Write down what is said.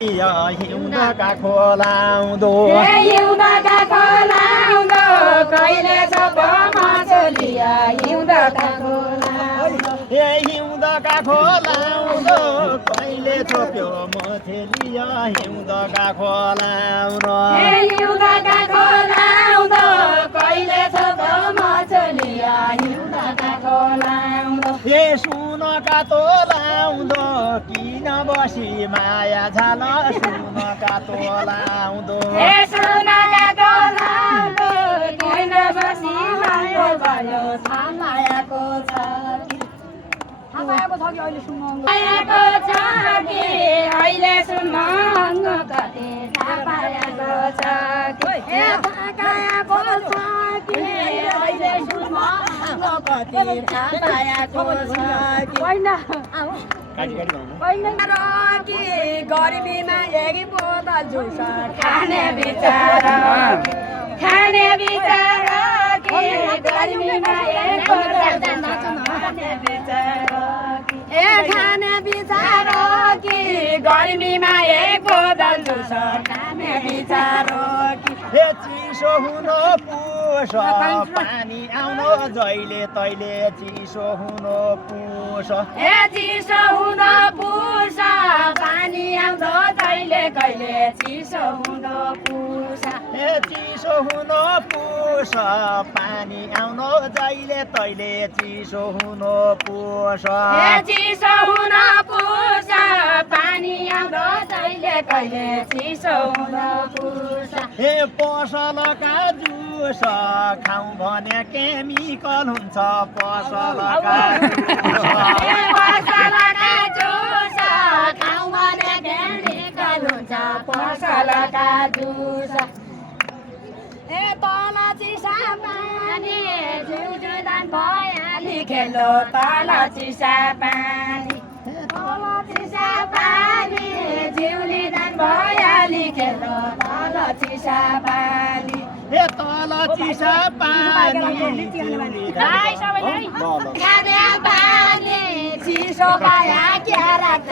हिउँदका खोलाउँदो हिउँदका खोलाउँदो कहिले छ मछलिया हिउँदका खोलाउँदो हिउँदका खोलाउँदो कहिले छोप्यो मछलिया हिउँदका खोलाउँदो हिउँदका खोलाउँदो कहिले छ मछलिया हिउँदका खोलाउँदो सुनका तोलाउँदो किन बसी माया झाल सुनका तोलाउँदो सुनका तोलाउँदो किन बसी माया भयो मायाको छ मायाको छ कि अहिले सुन्नु कति पाएको छ कि थाकाको छ कि अहिले सुन्नु कति पाएको छ कि गर्मीमा एक बोतल जुस खाने बिचार कि गर्मीमा एक बोतल खाने बिचार कि गर्मीमा एक बोतल जुस खाने बिचार हे चिसो हुन पुस पानी आउनु जहिले तैले चिसो हुन पुस हे चिसो हुन पुस पानी आउँदो तैले कहिले चिसो हुन पुस हे चिसो हुन पुस पानी आउनु जहिले तैले चिसो हुन पुस हे चिसो हुन पुस पानी आउँदो तैले कहिले चिसो हुन पुस हे पसलका जुस खाउँ भने केमिकल हुन्छ पसलका जुस खाउँ भने केमिकल हुन्छ पसलका जुस ए तल चिसा पानी जुजुदान भयाली खेलो तल चिसा पानी जिउलीदान भयाली खेलो तल चिसा पानी हे तल चिसा पानी खाने पानी चिसो खाया क्या राख्छ